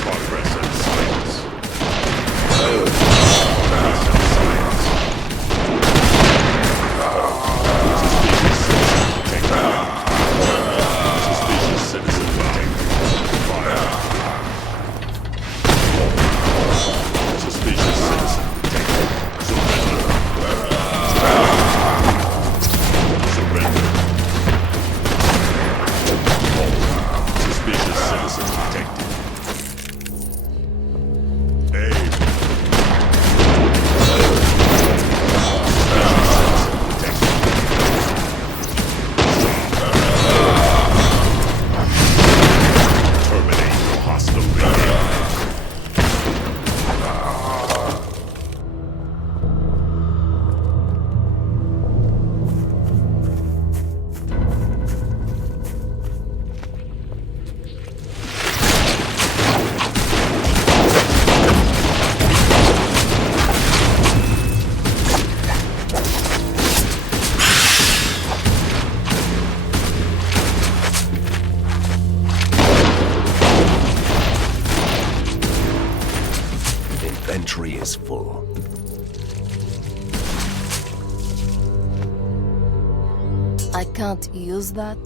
Progress and science. Suspicious citizen detected. Fire. Suspicious citizen detected. Surrender. Surrender. Suspicious citizen detected. Aim. Terminate your hostile behavior. Inventory is full. I can't use that.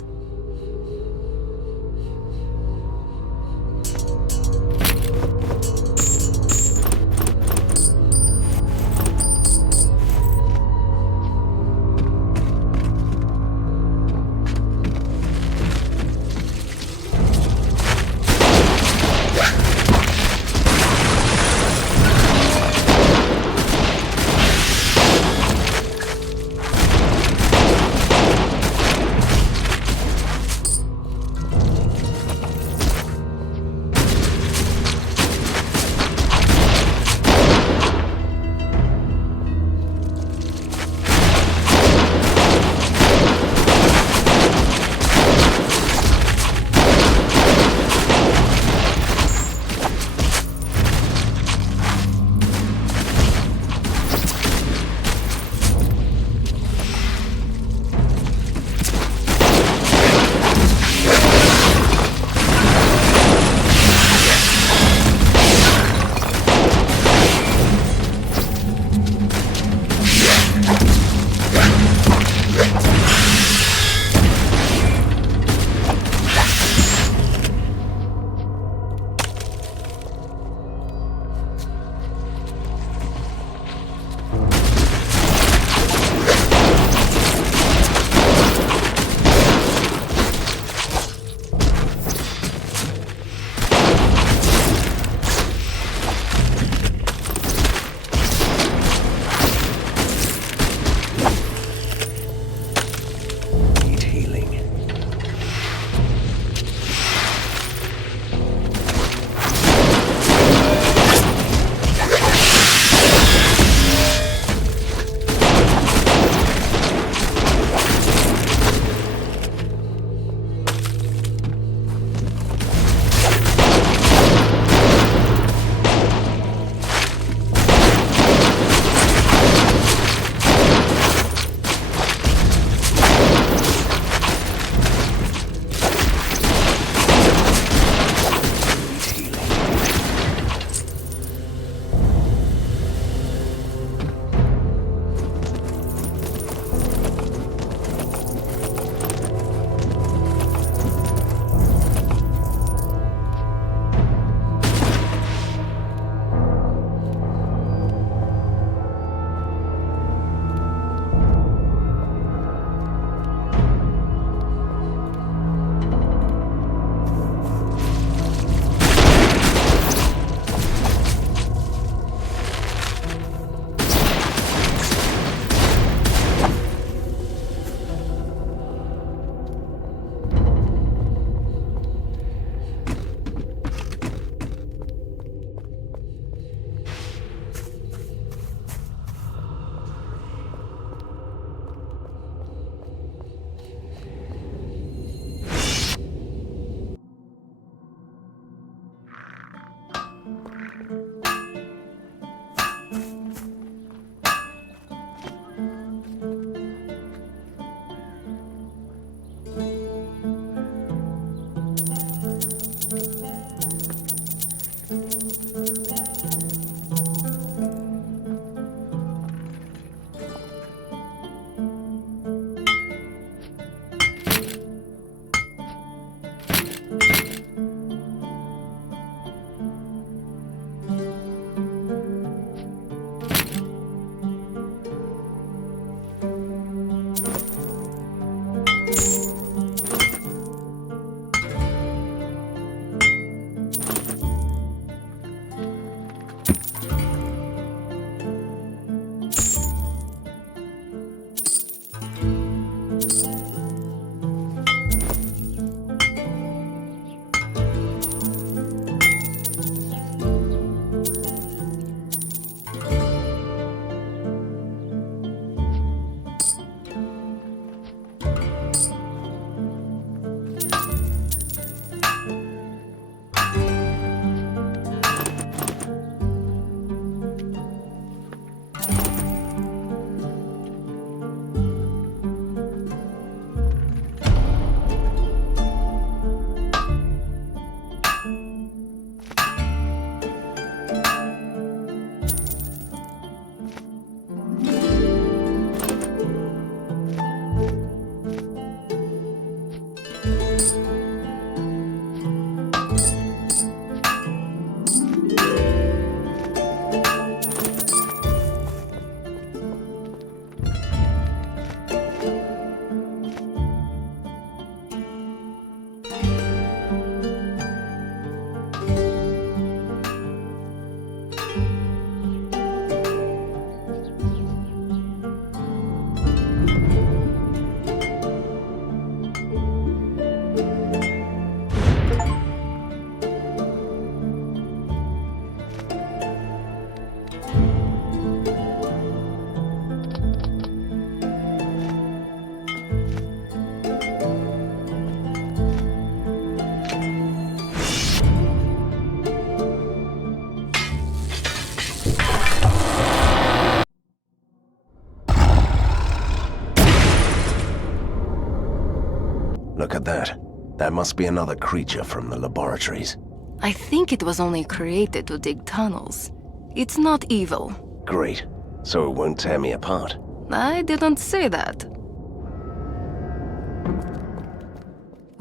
Look at that. That must be another creature from the laboratories. I think it was only created to dig tunnels. It's not evil. Great. So it won't tear me apart. I didn't say that.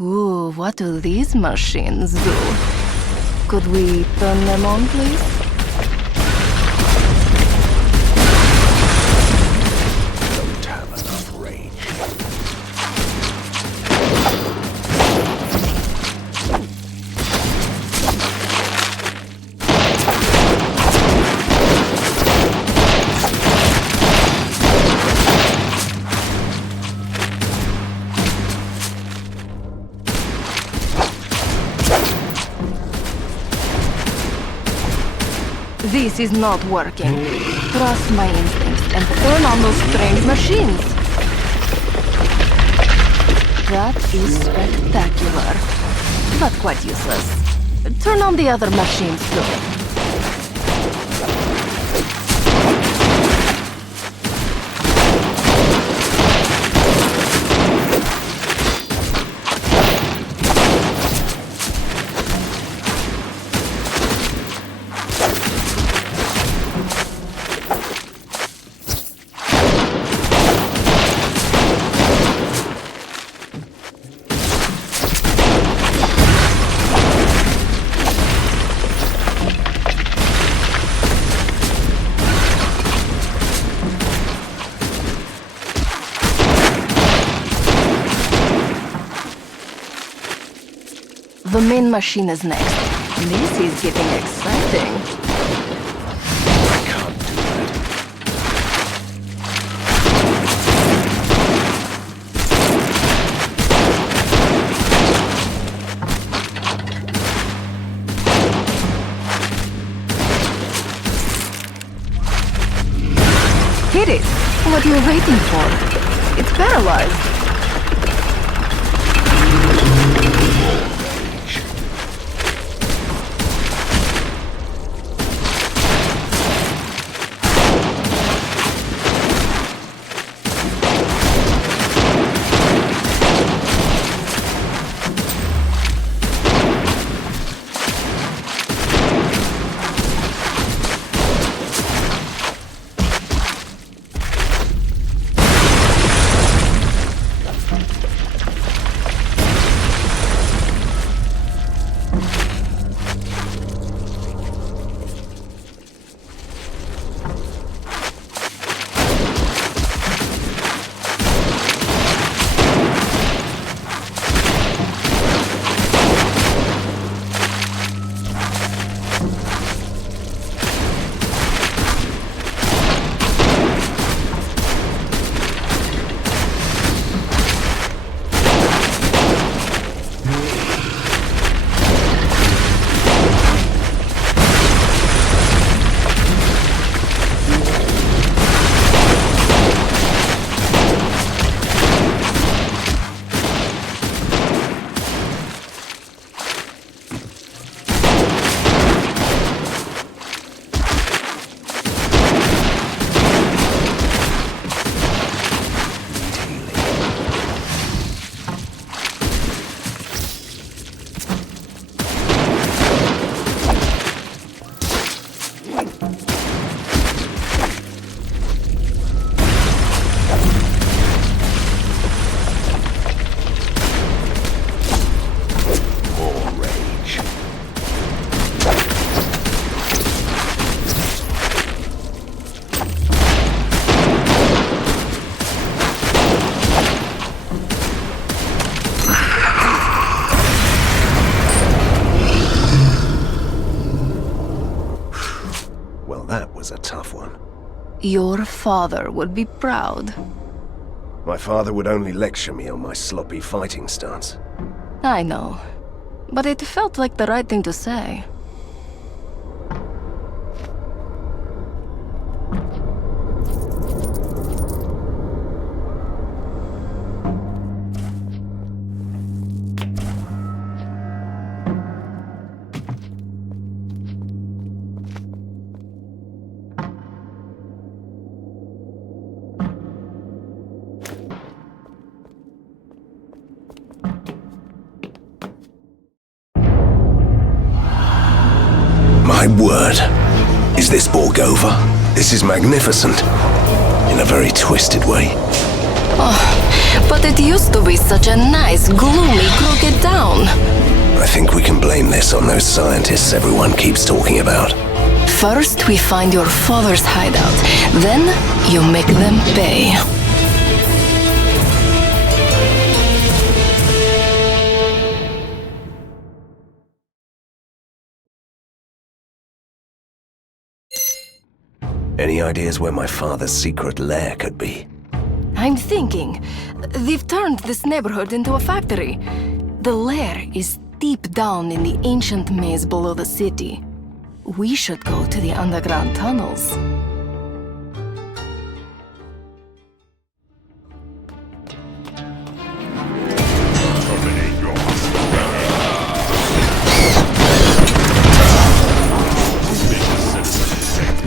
Ooh, what do these machines do? Could we turn them on, please? Don't have enough range. This is not working. Trust my instincts and turn on those strange machines. That is spectacular, but quite useless. Turn on the other machines too. The main machine is next. This is getting exciting. I can't do that. Hit it! What are you waiting for? It's paralyzed. Well, that was a tough one. Your father would be proud. My father would only lecture me on my sloppy fighting stance. I know. But it felt like the right thing to say. My word. Is this Borgova? This is magnificent. In a very twisted way. Oh, but it used to be such a nice, gloomy, crooked town. I think we can blame this on those scientists everyone keeps talking about. First, we find your father's hideout. Then, you make them pay. Any ideas where my father's secret lair could be? I'm thinking, they've turned this neighborhood into a factory. The lair is deep down in the ancient maze below the city. We should go to the underground tunnels. Terminate your hostile make the citizens safe.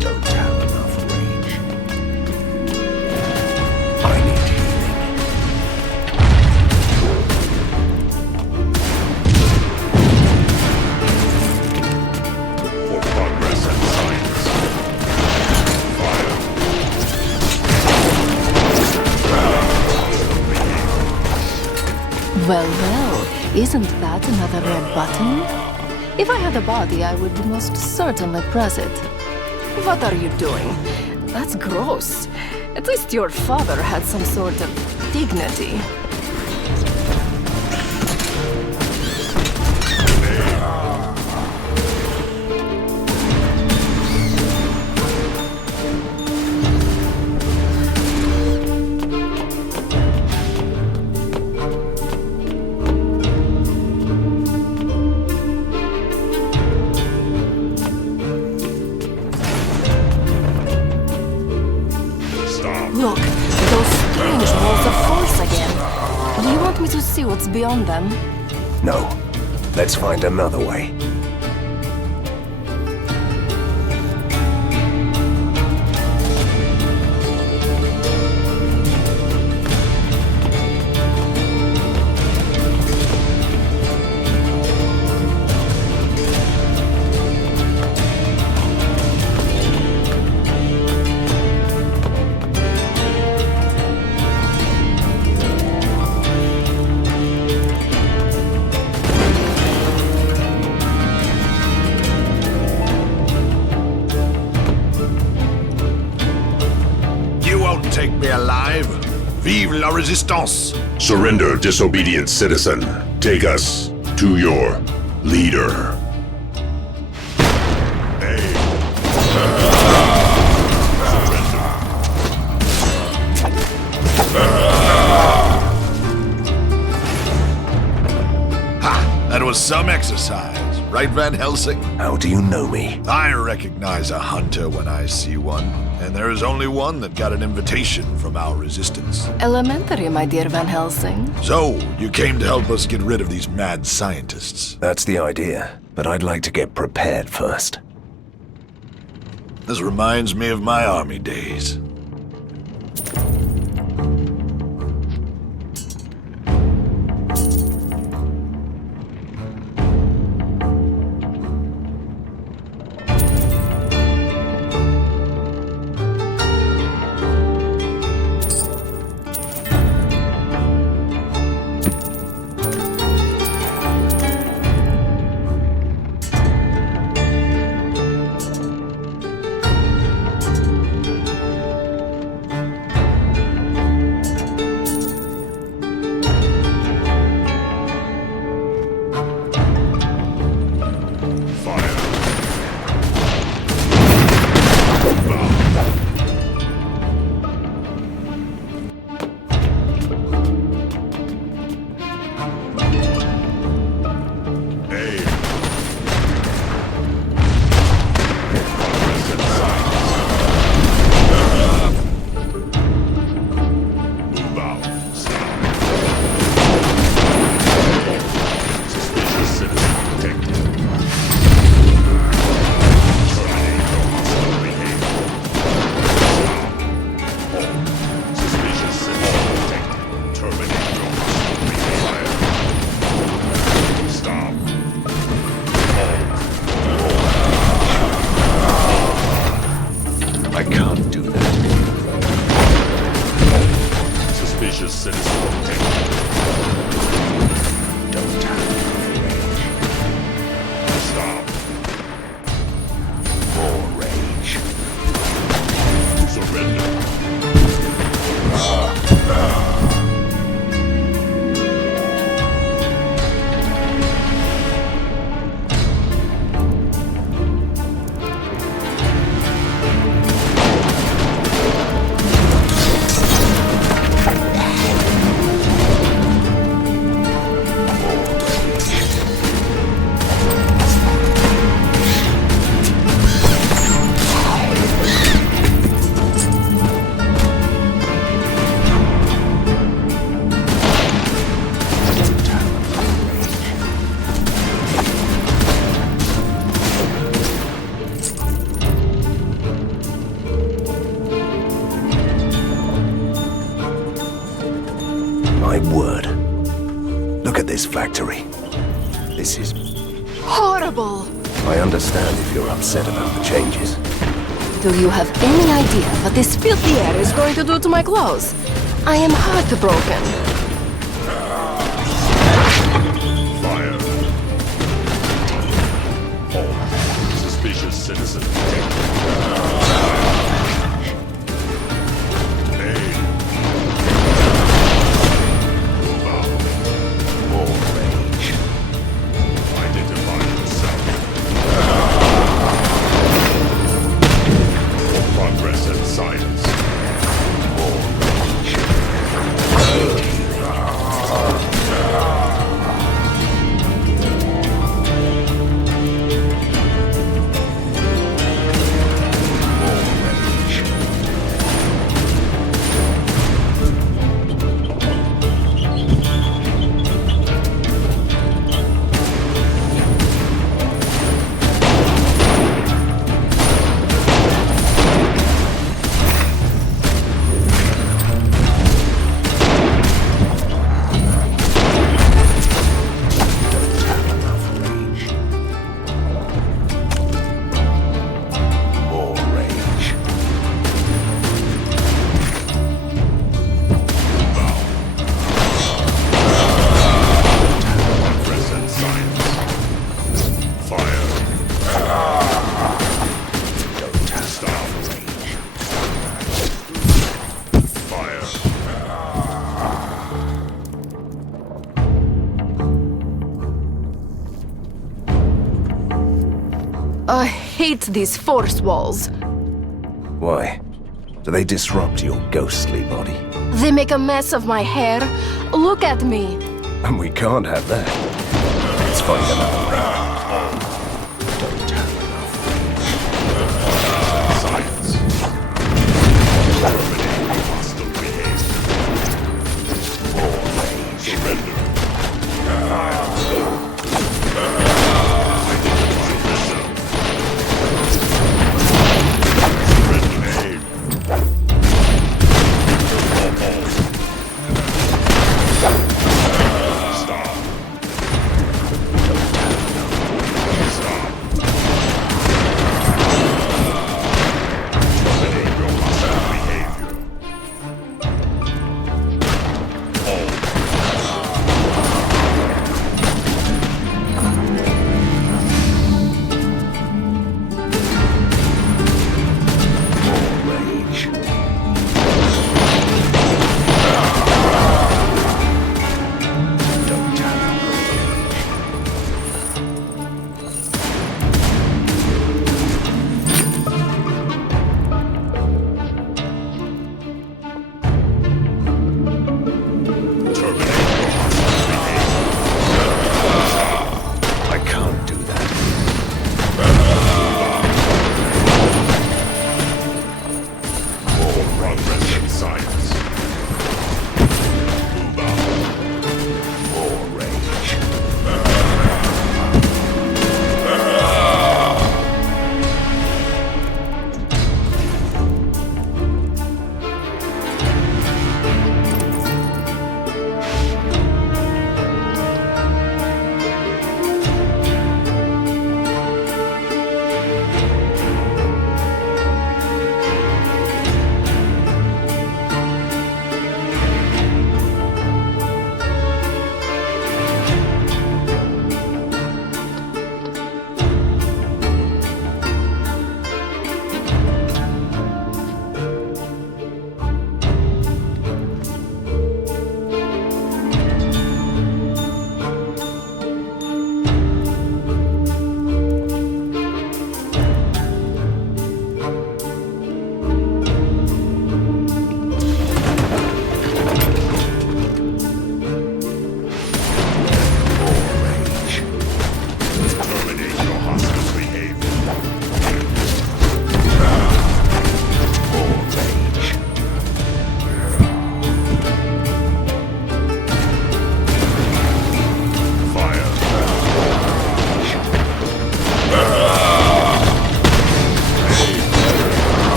Don't have enough rage. I need healing. For progress and science. Fire. Well, isn't that another red button? If I had a body, I would most certainly press it. What are you doing? That's gross. At least your father had some sort of dignity. Stop. Look, those strange walls of force again. Do you want me to see what's beyond them? No. Let's find another way. You won't take me alive. Vive la résistance! Surrender, disobedient citizen. Take us to your leader. Ha! That was some exercise, right, Van Helsing? How do you know me? I recognize a hunter when I see one, and there is only one that got an invitation from our resistance. Elementary, my dear Van Helsing. So, you came to help us get rid of these mad scientists. That's the idea, but I'd like to get prepared first. This reminds me of my army days. This is... Horrible! I understand if you're upset about the changes. Do you have any idea what this filthy air is going to do to my clothes? I am heartbroken. Fire. All suspicious citizen. Aim. Move out. More rage. Identify yourself. For progress and science. More rage. I hate these force walls. Why? Do they disrupt your ghostly body? They make a mess of my hair. Look at me. And we can't have that. Let's find another way. Don't have enough science. Terminate hostile behavior. More rage. Surrender.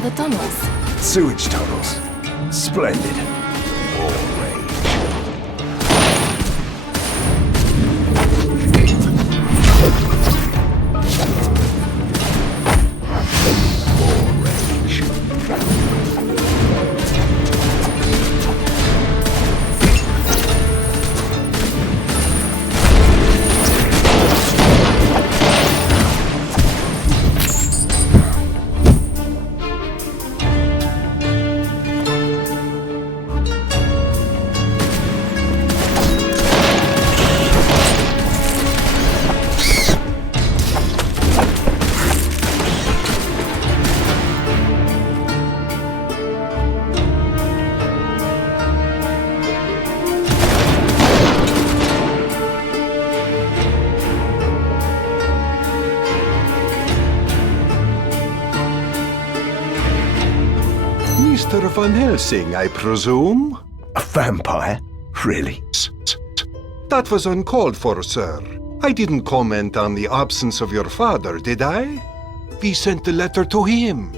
into the tunnels. Sewage tunnels. Splendid. War rage. War rage. Mr. Van Helsing, I presume? A vampire? Really? That was uncalled for, sir. I didn't comment on the absence of your father, did I? We sent the letter to him.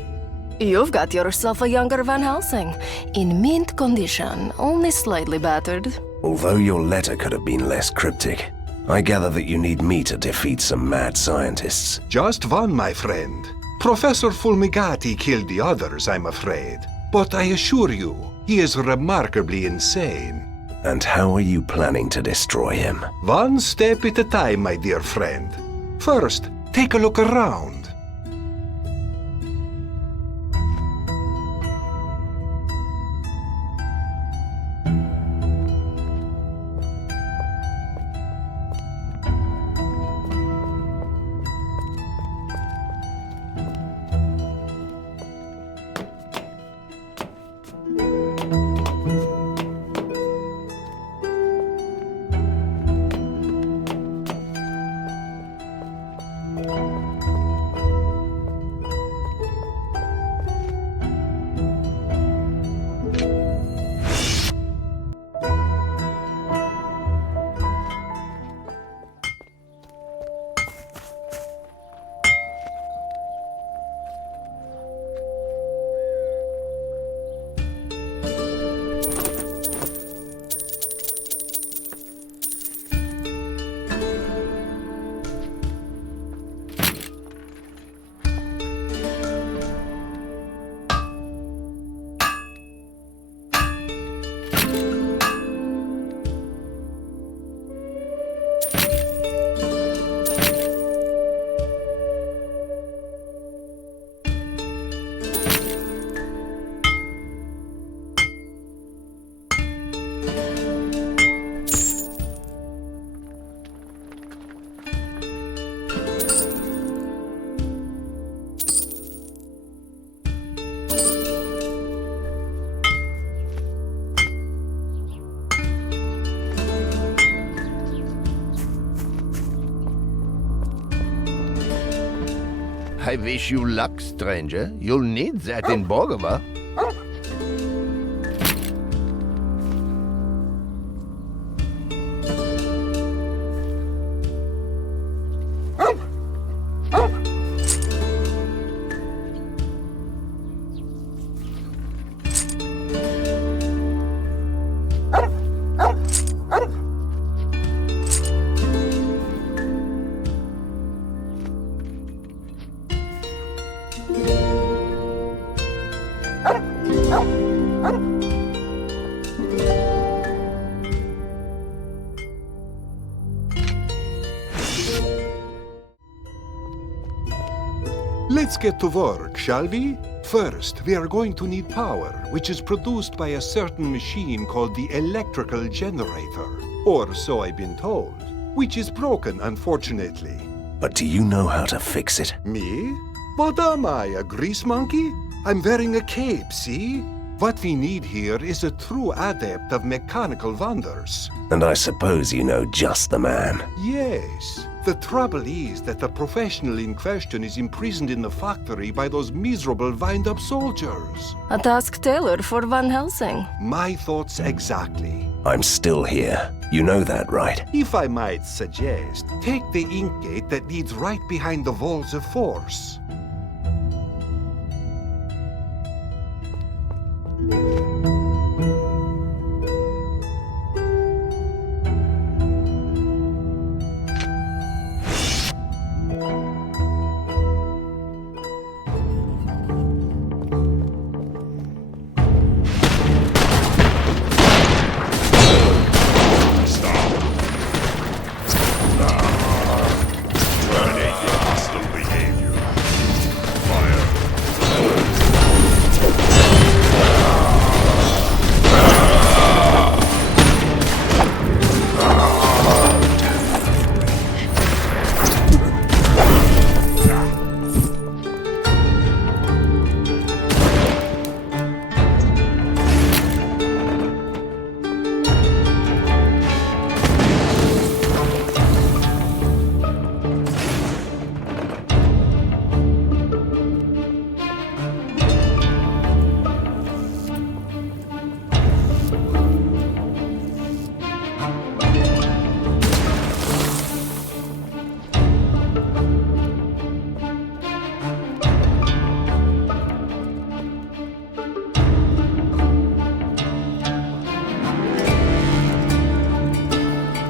You've got yourself a younger Van Helsing. In mint condition, only slightly battered. Although your letter could have been less cryptic, I gather that you need me to defeat some mad scientists. Just one, my friend. Professor Fulmigati killed the others, I'm afraid. But I assure you, he is remarkably insane. And how are you planning to destroy him? One step at a time, my dear friend. First, take a look around. I wish you luck, stranger. You'll need that in Borgama. Let's get to work, shall we? First, we are going to need power, which is produced by a certain machine called the electrical generator. Or so I've been told. Which is broken, unfortunately. But do you know how to fix it? Me? What am I, a grease monkey? I'm wearing a cape, see? What we need here is a true adept of mechanical wonders. And I suppose you know just the man. Yes. The trouble is that the professional in question is imprisoned in the factory by those miserable wind-up soldiers. A task tailored for Van Helsing. My thoughts exactly. I'm still here. You know that, right? If I might suggest, take the ink gate that leads right behind the walls of force.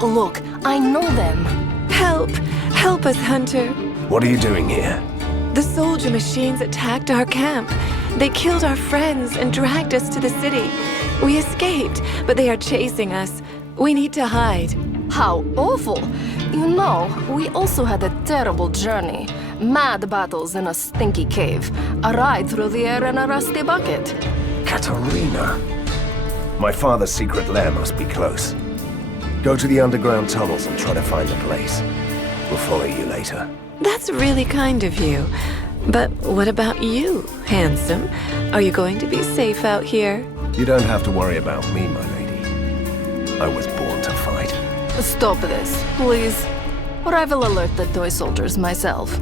Look, I know them. Help! Help us, Hunter. What are you doing here? The soldier machines attacked our camp. They killed our friends and dragged us to the city. We escaped, but they are chasing us. We need to hide. How awful! You know, we also had a terrible journey. Mad battles in a stinky cave. A ride through the air in a rusty bucket. Katerina. My father's secret lair must be close. Go to the underground tunnels and try to find the place. We'll follow you later. That's really kind of you. But what about you, handsome? Are you going to be safe out here? You don't have to worry about me, my lady. I was born to fight. Stop this, please. Or I will alert the toy soldiers myself.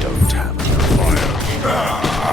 Don't have enough fire.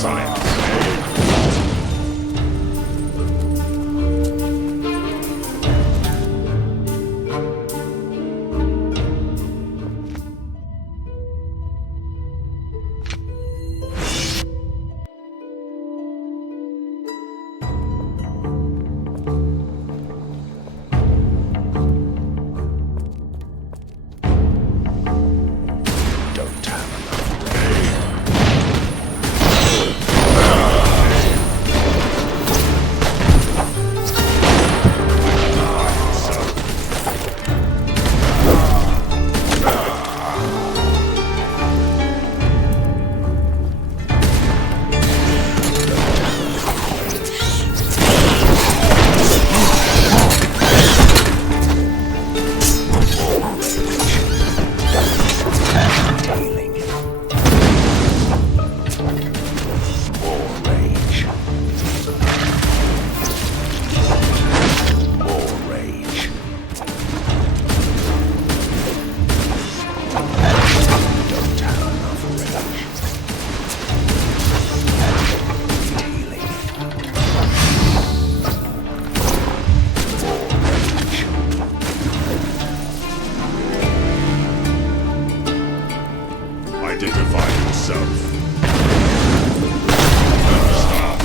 science. Don't have enough. Healing. More rage. More rage. Don't have enough rage. Healing. More rage. Identify yourself. Stop.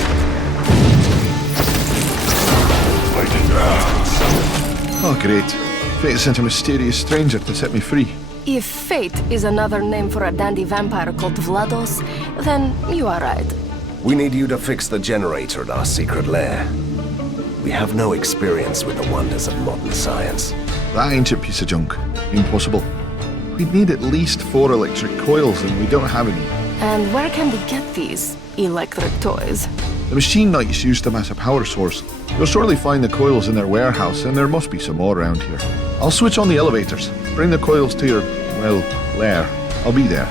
Identify yourself. Oh, great. Fate sent a mysterious stranger to set me free. If fate is another name for a dandy vampire called Vlados, then you are right. We need you to fix the generator at our secret lair. We have no experience with the wonders of modern science. That ancient piece of junk. Impossible. We'd need at least 4 electric coils, and we don't have any. And where can we get these electric toys? The machine knights used them as a power source. You'll surely find the coils in their warehouse, and there must be some more around here. I'll switch on the elevators. Bring the coils to your, well, lair. I'll be there.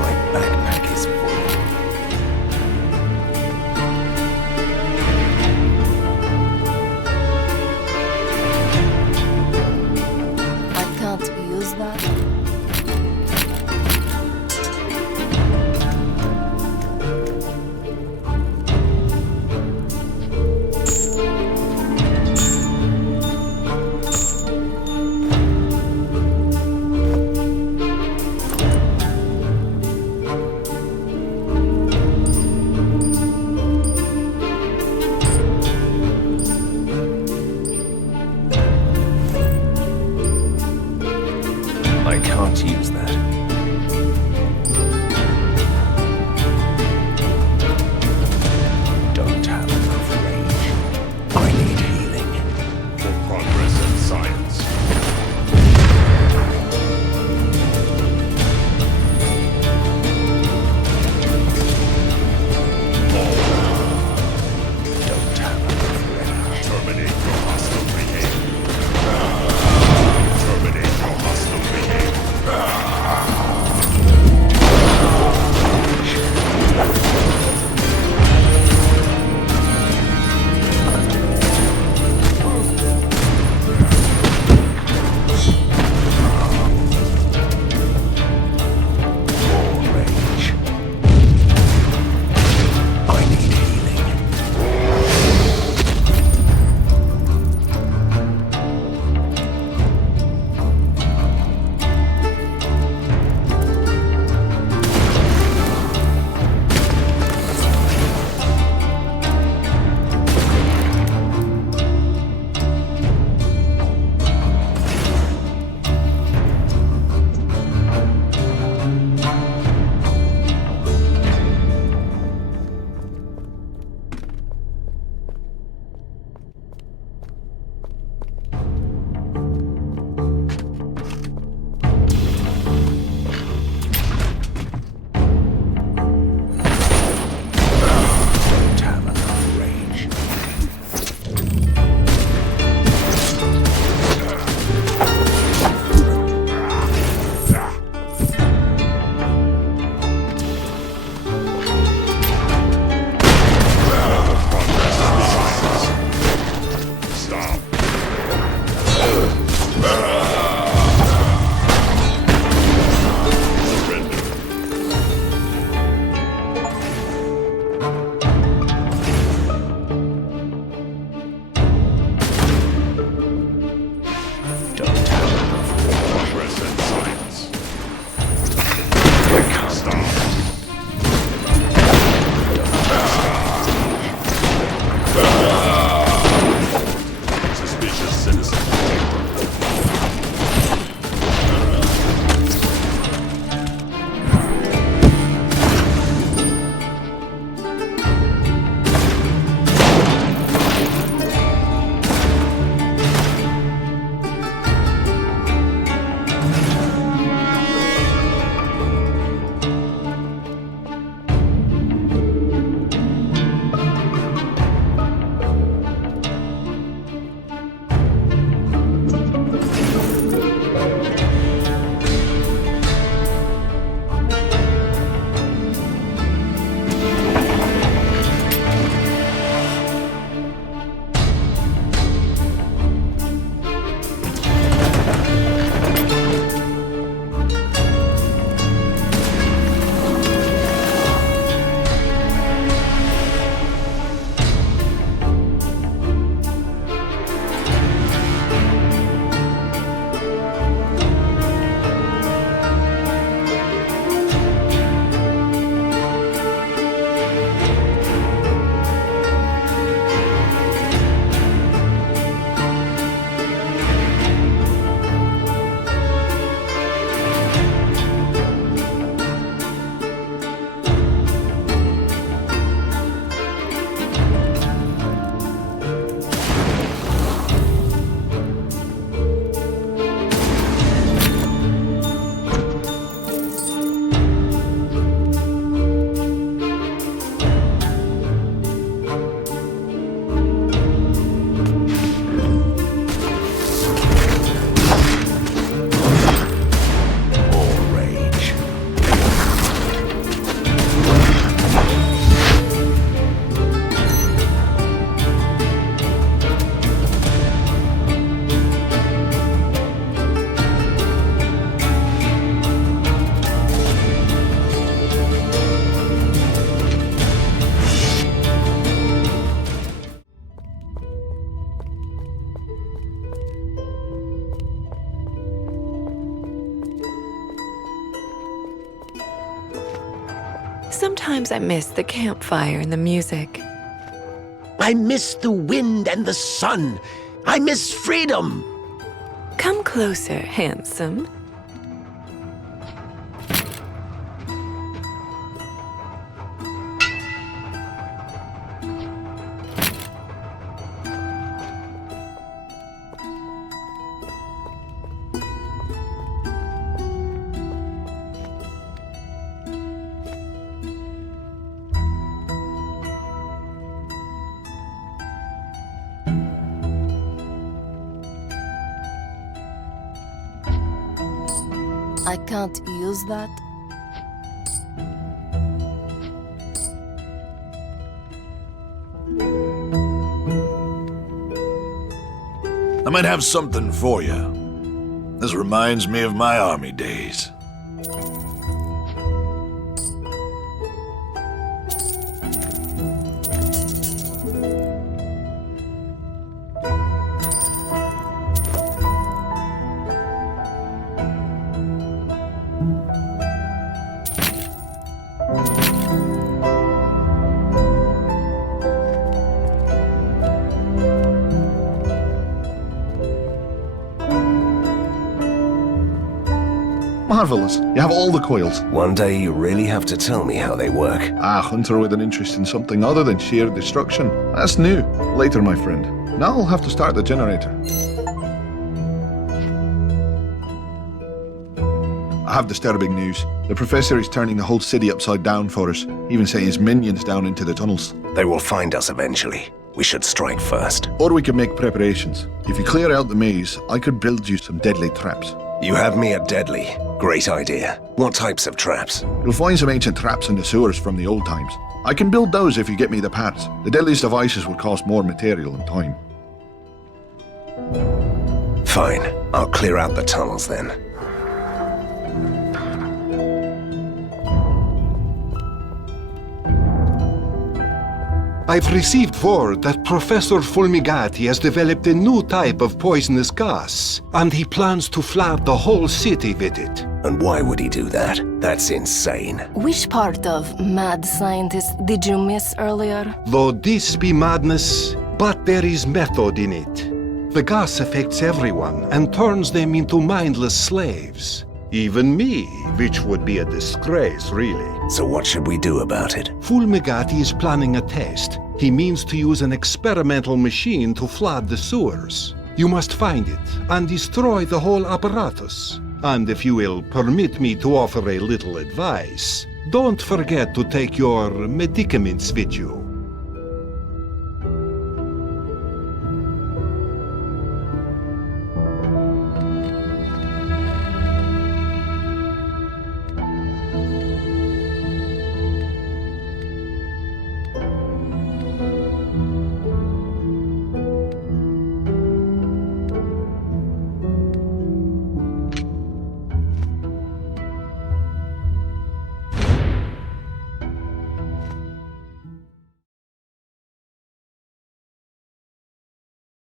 My backpack is full. I can't use that. Sometimes I miss the campfire and the music. I miss the wind and the sun. I miss freedom. Come closer, handsome. I can't use that. I might have something for you. This reminds me of my army days. Marvelous. You have all the coils. One day you really have to tell me how they work. Ah, Hunter with an interest in something other than sheer destruction. That's new. Later, my friend. Now I'll have to start the generator. I have disturbing news. The professor is turning the whole city upside down for us, even sending his minions down into the tunnels. They will find us eventually. We should strike first. Or we could make preparations. If you clear out the maze, I could build you some deadly traps. You have me at deadly. Great idea. What types of traps? You'll find some ancient traps in the sewers from the old times. I can build those if you get me the parts. The deadliest devices would cost more material and time. Fine. I'll clear out the tunnels then. I've received word that Professor Fulmigati has developed a new type of poisonous gas, and he plans to flood the whole city with it. And why would he do that? That's insane. Which part of mad scientist did you miss earlier? Though this be madness, but there is method in it. The gas affects everyone and turns them into mindless slaves. Even me, which would be a disgrace, really. So what should we do about it? Fulmigati is planning a test. He means to use an experimental machine to flood the sewers. You must find it and destroy the whole apparatus. And if you will permit me to offer a little advice, don't forget to take your medicaments with you.